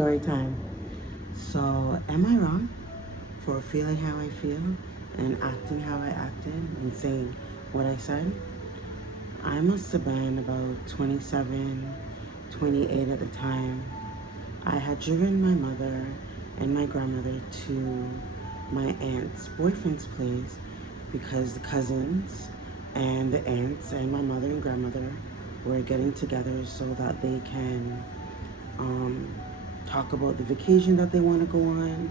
Story time. So, am I wrong for feeling how I feel and acting how I acted and saying what I said? I must have been about 27, 28 at the time. I had driven my mother and my grandmother to my aunt's boyfriend's place because the cousins and the aunts and my mother and grandmother were getting together so that they can um, talk about the vacation that they want to go on,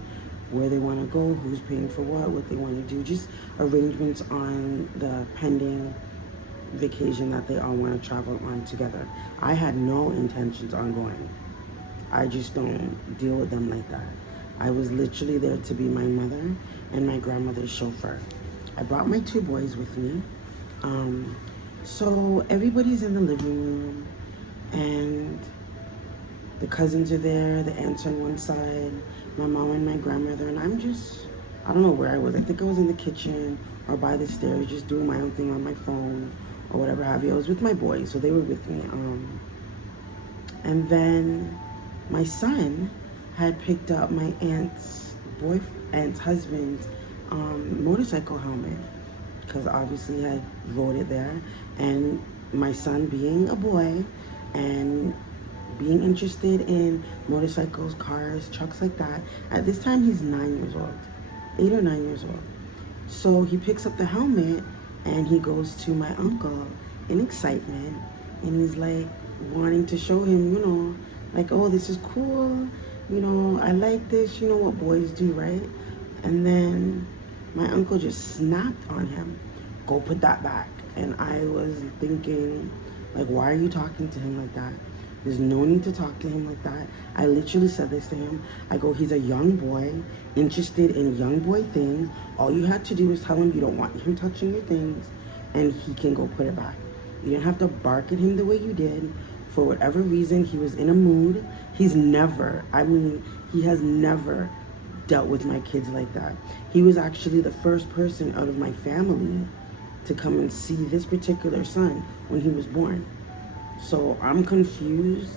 where they want to go, who's paying for what they want to do, just arrangements on the pending vacation that they all want to travel on together. I had no intentions on going. I just don't deal with them like that. I was literally there to be my mother and my grandmother's chauffeur. I brought my two boys with me. Um, so everybody's in the living room and the cousins are there, the aunts on one side, my mom and my grandmother, and I don't know where I was. I think I was in the kitchen or by the stairs just doing my own thing on my phone or whatever have you. I was with my boys, so they were with me. And then my son had picked up my aunt's husband's motorcycle helmet because obviously he had wrote it there. And my son being a boy and being interested in motorcycles, cars, trucks like that. At this time, he's 9 years old, 8 or 9 years old. So he picks up the helmet and he goes to my uncle in excitement, and he's like wanting to show him, like, oh, this is cool, I like this, what boys do, right? And then my uncle just snapped on him, go put that back. And I was thinking, like, why are you talking to him like that? There's no need to talk to him like that. I literally said this to him. I go, he's a young boy, interested in young boy things. All you had to do is tell him you don't want him touching your things, and he can go put it back. You didn't have to bark at him the way you did. For whatever reason, he was in a mood. He has never dealt with my kids like that. He was actually the first person out of my family to come and see this particular son when he was born. So I'm confused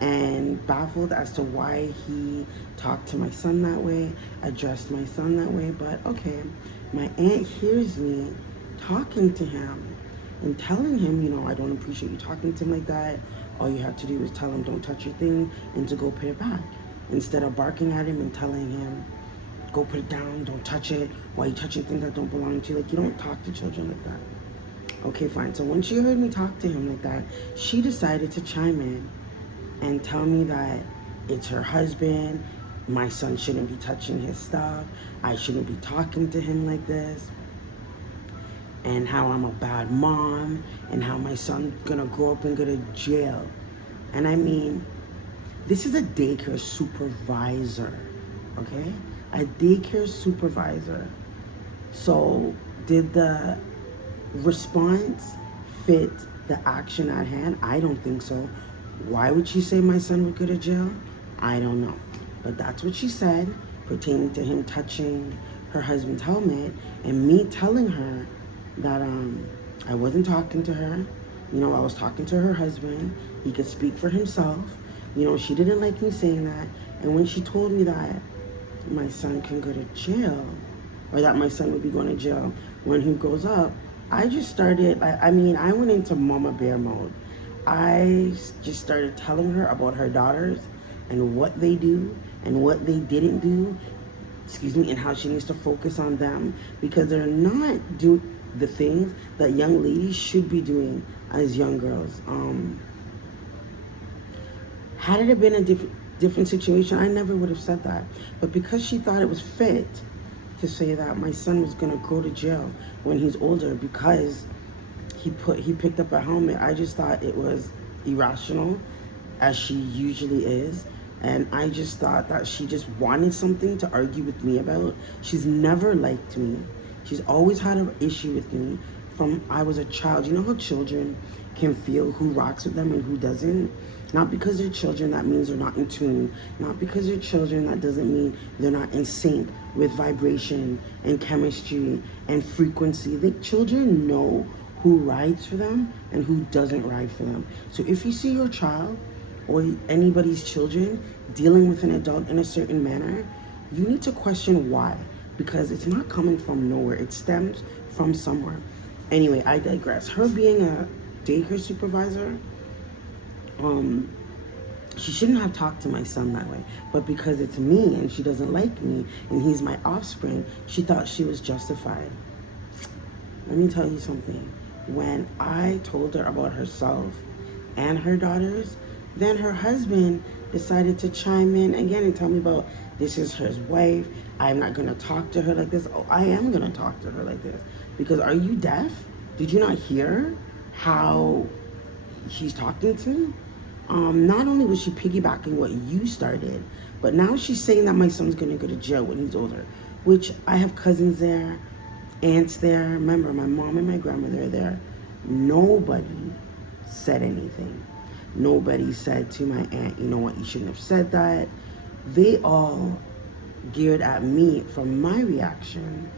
and baffled as to why he talked to my son that way, addressed my son that way. But okay, my aunt hears me talking to him and telling him, I don't appreciate you talking to him like that. All you have to do is tell him don't touch your thing and to go put it back. Instead of barking at him and telling him, go put it down, don't touch it. Why are you touching things that don't belong to you? Like, you don't talk to children like that. Okay, fine. So when she heard me talk to him like that, she decided to chime in and tell me that it's her husband, my son shouldn't be touching his stuff, I shouldn't be talking to him like this, and how I'm a bad mom, and how my son's gonna grow up and go to jail. And I mean, this is a daycare supervisor, okay? A daycare supervisor. So did the response fit the action at hand? I don't think so. Why would she say my son would go to jail? I don't know. But that's what she said pertaining to him touching her husband's helmet, and me telling her that I wasn't talking to her. I was talking to her husband. He could speak for himself. She didn't like me saying that. And when she told me that my son can go to jail, or that my son would be going to jail when he grows up, I just started, I went into mama bear mode. I just started telling her about her daughters and what they do and what they didn't do, and how she needs to focus on them because they're not doing the things that young ladies should be doing as young girls. Had it been a different situation, I never would have said that. But because she thought it was fit to say that my son was gonna go to jail when he's older because he picked up a helmet, I just thought it was irrational, as she usually is. And I just thought that she just wanted something to argue with me about. She's never liked me. She's always had an issue with me from I was a child. You know how children can feel who rocks with them and who doesn't? Not because they're children, that means they're not in tune. Not because they're children, that doesn't mean they're not in sync with vibration and chemistry and frequency. The children know who rides for them and who doesn't ride for them. So if you see your child or anybody's children dealing with an adult in a certain manner, you need to question why, because it's not coming from nowhere. It stems from somewhere. Anyway, I digress. Her being a daycare supervisor, she shouldn't have talked to my son that way. But because it's me and she doesn't like me and he's my offspring, she thought she was justified. Let me tell you something. When I told her about herself and her daughters, then her husband decided to chime in again and tell me about this is his wife. I'm not going to talk to her like this. Oh, I am going to talk to her like this. Because are you deaf? Did you not hear how she's talking to me? Not only was she piggybacking what you started, but now she's saying that my son's going to go to jail when he's older, which I have cousins there, aunts there. Remember, my mom and my grandmother are there. Nobody said anything. Nobody said to my aunt, you know what, you shouldn't have said that. They all geared at me for my reaction.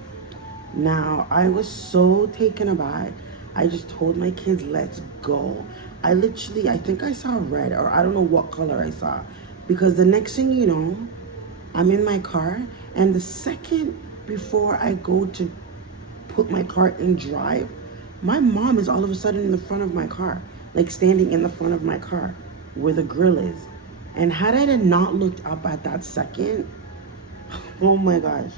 Now, I was so taken aback. I just told my kids, let's go. I think I saw red, or I don't know what color I saw. Because the next thing you know, I'm in my car, and the second before I go to put my car in drive, my mom is all of a sudden in the front of my car, like standing in the front of my car where the grill is. And had I not looked up at that second, oh my gosh,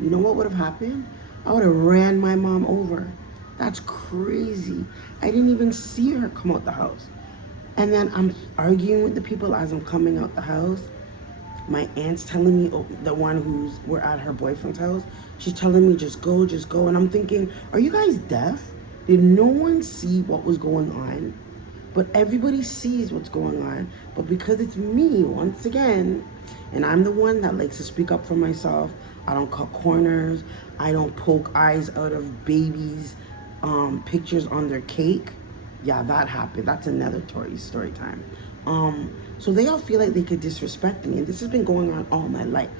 you know what would have happened? I would have ran my mom over. That's crazy. I didn't even see her come out the house. And then I'm arguing with the people as I'm coming out the house. My aunt's telling me, the one we're at her boyfriend's house, she's telling me, just go, just go. And I'm thinking, are you guys deaf? Did no one see what was going on? But everybody sees what's going on. But because it's me, once again, and I'm the one that likes to speak up for myself, I don't cut corners, I don't poke eyes out of babies' pictures on their cake. Yeah, that happened. That's another story time. So they all feel like they could disrespect me, and this has been going on all my life.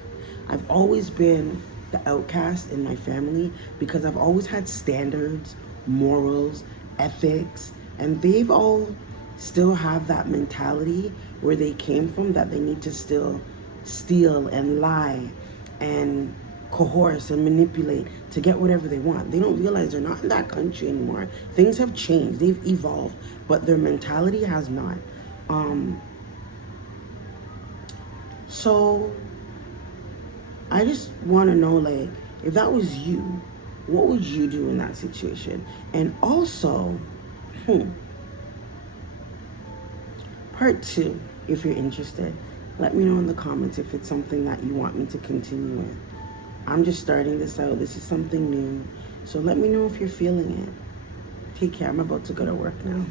I've always been the outcast in my family because I've always had standards, morals, ethics, and they've all still have that mentality where they came from, that they need to still steal and lie and coerce and manipulate to get whatever they want. They don't realize they're not in that country anymore. Things have changed, they've evolved, but their mentality has not. So I just want to know, like, if that was you, what would you do in that situation? And also, part 2, if you're interested, let me know in the comments if it's something that you want me to continue with. I'm just starting this out. This is something new. So let me know if you're feeling it. Take care. I'm about to go to work now.